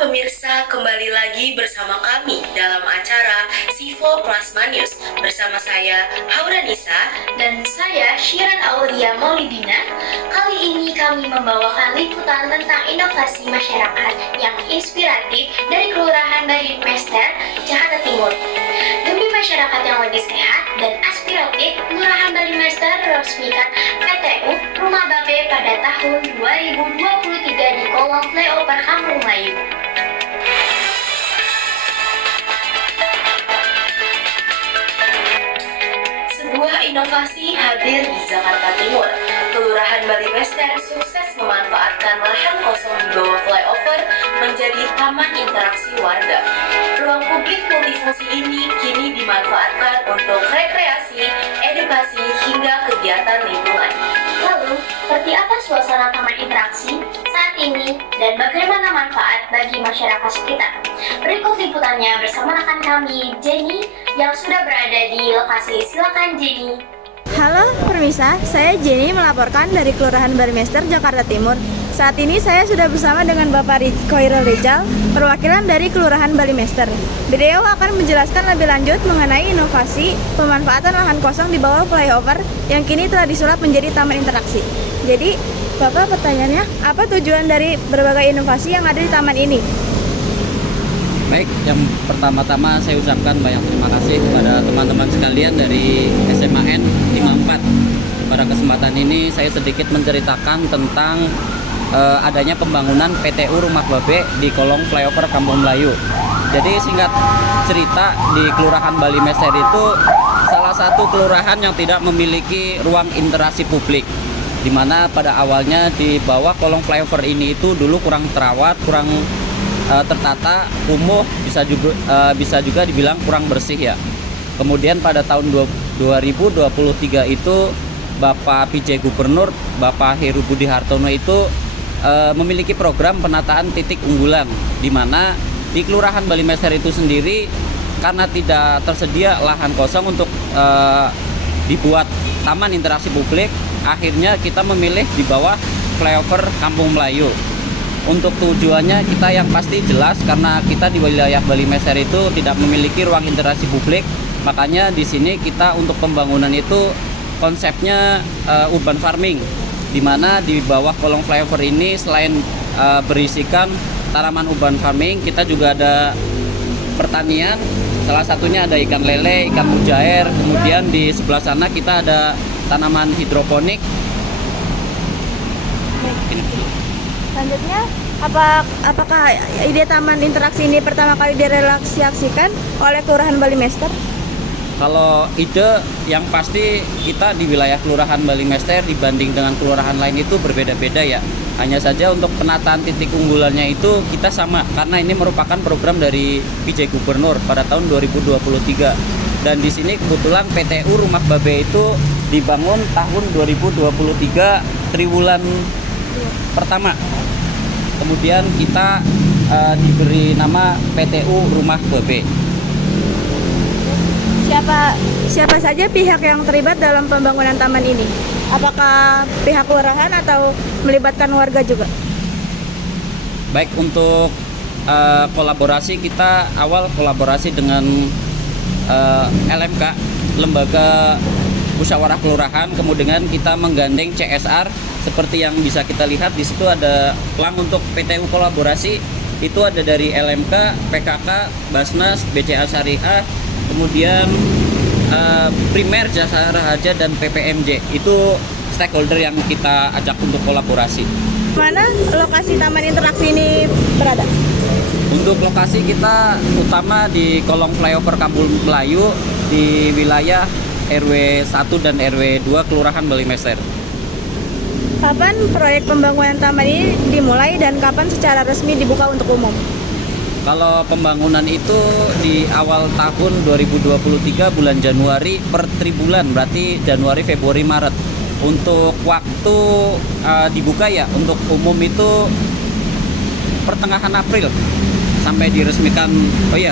Pemirsa, kembali lagi bersama kami dalam acara Sivo Plasma News bersama saya Haura Nisa dan saya Syiran Aulia Maulidina. Kali ini kami membawakan liputan tentang inovasi masyarakat yang inspiratif dari Kelurahan Barimester, Jakarta Timur. Demi masyarakat yang lebih sehat dan aspiratif, Kelurahan Barimester meresmikan PTU Rumah Babe pada tahun 2023 di kolong flyover Kampung Melayu. Sebuah inovasi hadir di Jakarta Timur. Kelurahan Barimester sukses memanfaatkan lahan kosong di bawah flyover menjadi taman interaksi warga. Ruang publik multifungsi ini kini dimanfaatkan untuk rekreasi, edukasi, hingga kegiatan lingkungan. Lalu, seperti apa suasana taman interaksi saat ini dan bagaimana manfaat bagi masyarakat sekitar? Berikut liputannya bersama rekan kami, Jenny, yang sudah berada di lokasi. Silakan, Jenny. Halo pemirsa, saya Jenny melaporkan dari Kelurahan Barimester, Jakarta Timur. Saat ini saya sudah bersama dengan Bapak Khairul Rizal, perwakilan dari Kelurahan Barimester. Beliau akan menjelaskan lebih lanjut mengenai inovasi pemanfaatan lahan kosong di bawah flyover yang kini telah disulap menjadi taman interaksi. Jadi, Bapak, pertanyaannya, apa tujuan dari berbagai inovasi yang ada di taman ini? Baik, yang pertama-tama saya ucapkan banyak terima kasih kepada teman-teman sekalian dari SMAN 54. Pada kesempatan ini saya sedikit menceritakan tentang adanya pembangunan PTU Rumah Babe di kolong flyover Kampung Melayu. Jadi singkat cerita, di Kelurahan Barimester itu salah satu kelurahan yang tidak memiliki ruang interaksi publik, di mana pada awalnya di bawah kolong flyover ini itu dulu kurang terawat, kurang tertata, kumuh, bisa juga dibilang kurang bersih ya. Kemudian pada tahun 2023 itu Bapak PJ Gubernur, Bapak Heru Budi Hartono itu memiliki program penataan titik unggulan, di mana di Kelurahan Barimester itu sendiri karena tidak tersedia lahan kosong untuk dibuat taman interaksi publik, akhirnya kita memilih di bawah flyover Kampung Melayu. Untuk tujuannya kita yang pasti jelas, karena kita di wilayah Barimester itu tidak memiliki ruang interaksi publik, makanya di sini kita untuk pembangunan itu konsepnya urban farming, di mana di bawah kolong flyover ini selain berisikan tanaman urban farming, kita juga ada pertanian, salah satunya ada ikan lele, ikan mujair, kemudian di sebelah sana kita ada tanaman hidroponik. Selanjutnya, apakah ide taman interaksi ini pertama kali direalisasikan oleh Kelurahan Barimester? Kalau ide yang pasti kita di wilayah Kelurahan Barimester dibanding dengan kelurahan lain itu berbeda-beda ya. Hanya saja untuk penataan titik unggulannya itu kita sama, karena ini merupakan program dari PJ Gubernur pada tahun 2023. Dan di sini kebetulan PTU Rumah Babe itu dibangun tahun 2023 triwulan pertama. Kemudian kita diberi nama PTU Rumah Babe. Siapa saja pihak yang terlibat dalam pembangunan taman ini? Apakah pihak kelurahan atau melibatkan warga juga? Baik, untuk kolaborasi, kita awal kolaborasi dengan LMK, Lembaga Musyawarah Kelurahan, kemudian kita menggandeng CSR seperti yang bisa kita lihat di situ ada plang untuk PTU kolaborasi, itu ada dari LMK, PKK, Basnas, BCA Syariah, kemudian Primer Jasa Raharja dan PPMJ. Itu stakeholder yang kita ajak untuk kolaborasi. Mana lokasi taman interaksi ini berada? Untuk lokasi kita utama di kolong flyover Kampung Melayu di wilayah RW 1 dan RW 2 Kelurahan Barimester. Kapan proyek pembangunan taman ini dimulai dan kapan secara resmi dibuka untuk umum? Kalau pembangunan itu di awal tahun 2023 bulan Januari per tribulan, berarti Januari, Februari, Maret. Untuk waktu dibuka ya untuk umum itu pertengahan April sampai diresmikan.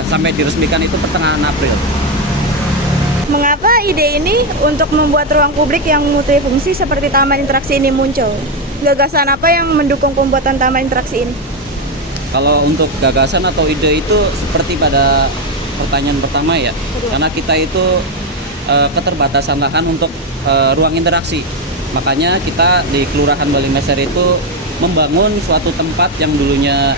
Sampai diresmikan itu pertengahan April. Mengapa ide ini untuk membuat ruang publik yang multifungsi seperti taman interaksi ini muncul? Gagasan apa yang mendukung pembuatan taman interaksi ini? Kalau untuk gagasan atau ide itu seperti pada pertanyaan pertama ya, karena kita itu keterbatasan lahan untuk ruang interaksi. Makanya kita di Kelurahan Balimester itu membangun suatu tempat yang dulunya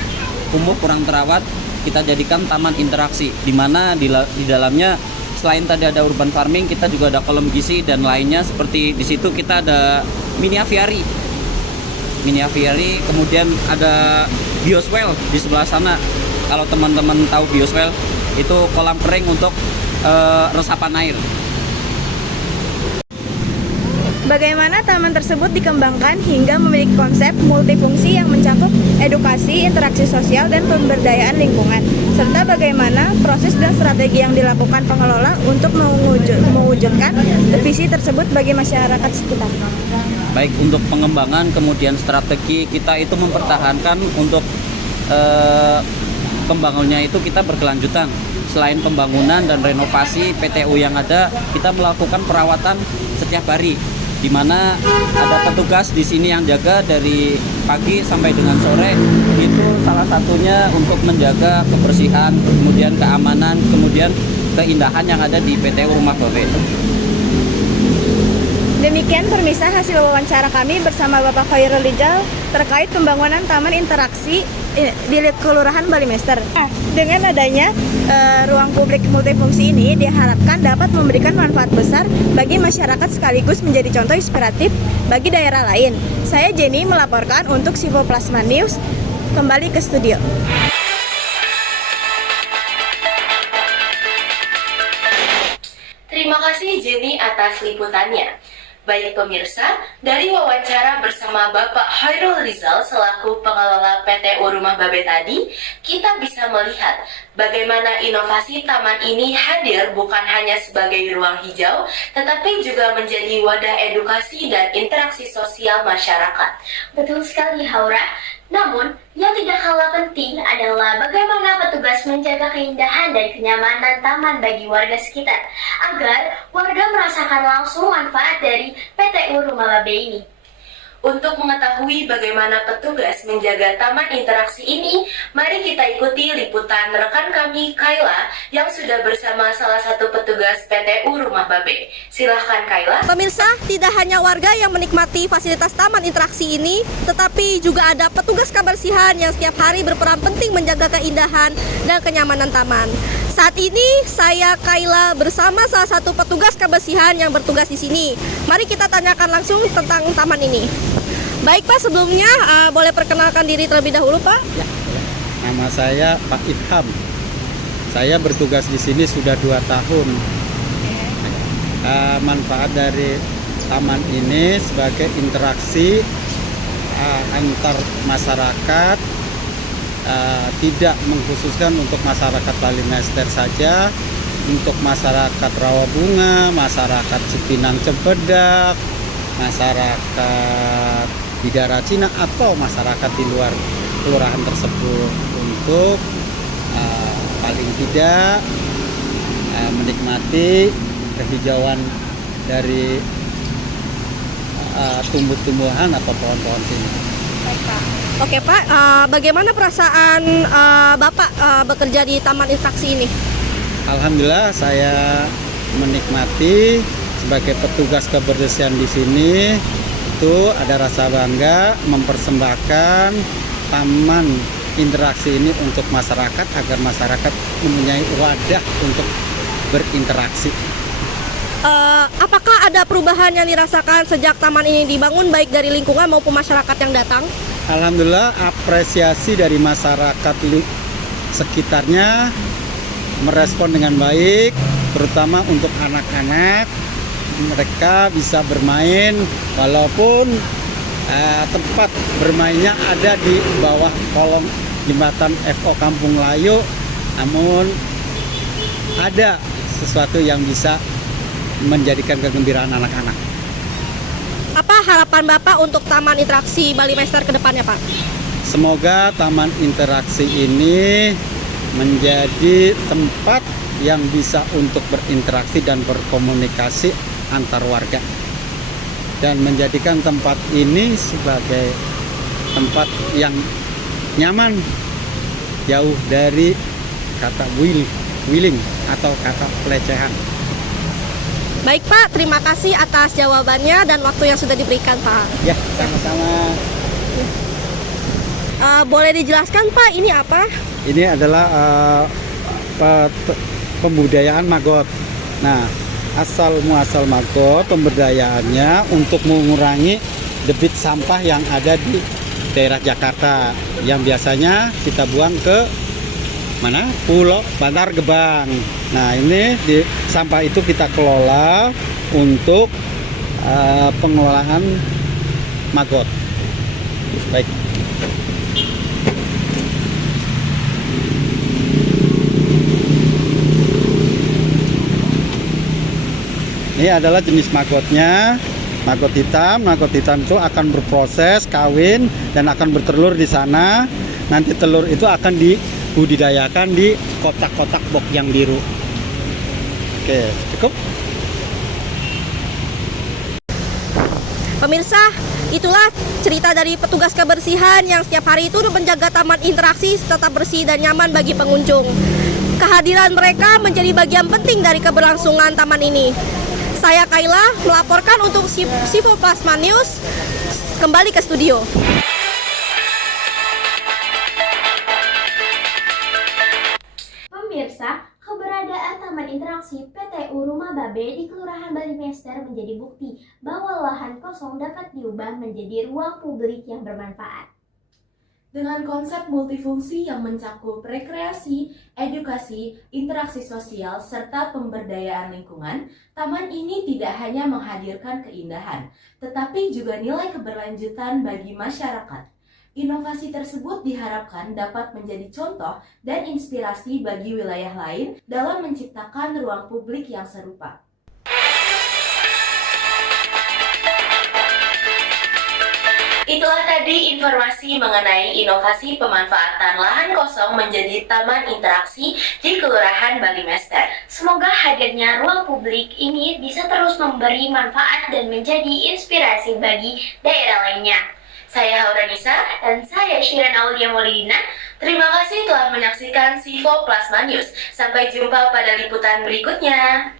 kumuh kurang terawat, kita jadikan taman interaksi, di mana di dalamnya selain tadi ada urban farming, kita juga ada kolam gizi dan lainnya. Seperti di situ kita ada mini aviary, kemudian ada bioswale di sebelah sana. Kalau teman-teman tahu bioswale, itu kolam kering untuk resapan air. Bagaimana taman tersebut dikembangkan hingga memiliki konsep multifungsi yang mencakup edukasi, interaksi sosial, dan pemberdayaan lingkungan, serta bagaimana proses dan strategi yang dilakukan pengelola untuk mewujudkan visi tersebut bagi masyarakat sekitar. Baik untuk pengembangan, kemudian strategi, kita itu mempertahankan untuk pembangunannya itu kita berkelanjutan. Selain pembangunan dan renovasi PTU yang ada, kita melakukan perawatan setiap hari, di mana ada petugas di sini yang jaga dari pagi sampai dengan sore. Itu salah satunya untuk menjaga kebersihan, kemudian keamanan, kemudian keindahan yang ada di PTU Rumah Babe. Demikian permisah hasil wawancara kami bersama Bapak Khairul Rijal terkait pembangunan taman interaksi di Kelurahan Balimester. Dengan adanya ruang publik multifungsi ini diharapkan dapat memberikan manfaat besar bagi masyarakat sekaligus menjadi contoh inspiratif bagi daerah lain. Saya Jenny melaporkan untuk Sivo Plasma News. Kembali ke studio. Terima kasih Jenny atas liputannya. Baik pemirsa, dari wawancara bersama Bapak Khairul Rizal selaku pengelola PTU Rumah Babe tadi, kita bisa melihat bagaimana inovasi taman ini hadir bukan hanya sebagai ruang hijau, tetapi juga menjadi wadah edukasi dan interaksi sosial masyarakat. Betul sekali, Haura. Namun, yang tidak kalah penting adalah bagaimana petugas menjaga keindahan dan kenyamanan taman bagi warga sekitar, agar warga merasakan langsung manfaat dari PTU Rumah Babe ini. Untuk mengetahui bagaimana petugas menjaga taman interaksi ini, mari kita ikuti liputan rekan kami Kayla yang sudah bersama salah satu petugas PTU Rumah Babe. Silahkan Kayla. Pemirsa, tidak hanya warga yang menikmati fasilitas taman interaksi ini, tetapi juga ada petugas kebersihan yang setiap hari berperan penting menjaga keindahan dan kenyamanan taman. Saat ini saya Kayla bersama salah satu petugas kebersihan yang bertugas di sini. Mari kita tanyakan langsung tentang taman ini. Baik Pak, sebelumnya boleh perkenalkan diri terlebih dahulu Pak? Ya, nama saya Pak Ifham. Saya bertugas di sini sudah 2 tahun. Manfaat dari taman ini sebagai interaksi antar masyarakat, tidak mengkhususkan untuk masyarakat Balimester saja, untuk masyarakat Rawabunga, masyarakat Cipinang Cempedak, masyarakat Bidara Cina, atau masyarakat di luar kelurahan tersebut, untuk paling tidak menikmati kehijauan dari tumbuh-tumbuhan atau pohon-pohon sini. Oke Pak, bagaimana perasaan Bapak bekerja di taman interaksi ini? Alhamdulillah, saya menikmati sebagai petugas kebersihan di sini. Itu ada rasa bangga mempersembahkan taman interaksi ini untuk masyarakat, agar masyarakat mempunyai wadah untuk berinteraksi. Apakah ada perubahan yang dirasakan sejak taman ini dibangun, baik dari lingkungan maupun masyarakat yang datang? Alhamdulillah, apresiasi dari masyarakat sekitarnya merespon dengan baik, terutama untuk anak-anak. Mereka bisa bermain walaupun tempat bermainnya ada di bawah kolong jembatan FO Kampung Layu, namun ada sesuatu yang bisa menjadikan kegembiraan anak-anak. Apa harapan Bapak untuk taman interaksi Balimester ke depannya Pak? Semoga taman interaksi ini menjadi tempat yang bisa untuk berinteraksi dan berkomunikasi antar warga, dan menjadikan tempat ini sebagai tempat yang nyaman jauh dari kata willing atau kata pelecehan. Baik Pak, terima kasih atas jawabannya dan waktu yang sudah diberikan Pak. Ya, sama-sama. Boleh dijelaskan Pak, ini apa? Ini adalah pembudayaan maggot. Nah, asal muasal maggot pembudayaannya untuk mengurangi debit sampah yang ada di daerah Jakarta yang biasanya kita buang ke mana? Pulau Bantar Gebang. Nah, ini di sampah itu kita kelola untuk pengelolaan maggot. Baik. Ini adalah jenis maggotnya. Maggot hitam itu akan berproses kawin dan akan bertelur di sana. Nanti telur itu akan dibudidayakan di kotak-kotak box yang biru. Oke, cukup. Pemirsa, itulah cerita dari petugas kebersihan yang setiap hari itu menjaga taman interaksi tetap bersih dan nyaman bagi pengunjung. Kehadiran mereka menjadi bagian penting dari keberlangsungan taman ini. Saya Kaila melaporkan untuk Sivo Plasma News, kembali ke studio. Pemirsa, keberadaan Taman Interaksi PTU Rumah Babe di Kelurahan Balimester menjadi bukti bahwa lahan kosong dapat diubah menjadi ruang publik yang bermanfaat. Dengan konsep multifungsi yang mencakup rekreasi, edukasi, interaksi sosial, serta pemberdayaan lingkungan, taman ini tidak hanya menghadirkan keindahan, tetapi juga nilai keberlanjutan bagi masyarakat. Inovasi tersebut diharapkan dapat menjadi contoh dan inspirasi bagi wilayah lain dalam menciptakan ruang publik yang serupa. Itulah tadi informasi mengenai inovasi pemanfaatan lahan kosong menjadi taman interaksi di Kelurahan Balimester. Semoga hadirnya ruang publik ini bisa terus memberi manfaat dan menjadi inspirasi bagi daerah lainnya. Saya Haura Nisa Dan saya Syiran Aulia Maulidina. Terima kasih telah menyaksikan Sivo Plasma News. Sampai jumpa pada liputan berikutnya.